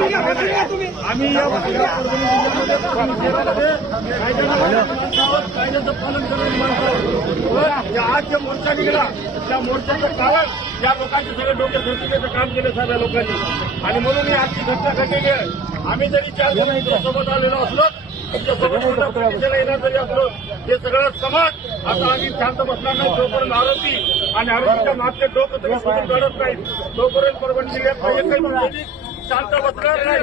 आम्ही या कायद्याचं पालन करून मानतो या आज जे मोर्चा निघाला त्या मोर्चाचं कारण या लोकांचे सगळे डोके धुतण्याचं काम केलं सगळ्या लोकांनी. आणि म्हणून ही आजची घटना घडलेली आहे आम्ही जरी चार जण सोबत आलेलो असलो तुमच्यासोबत येणार जरी असलो हे सगळं समाज आता आम्ही शांत बसणार नाही जोपर्यंत आरोपी आणि आरोपीच्या मागचे डोकं तरी सोडून काढत नाही तोपर्यंत परभणी जिल्ह्यात काही काही मुली शांत बसणार नाही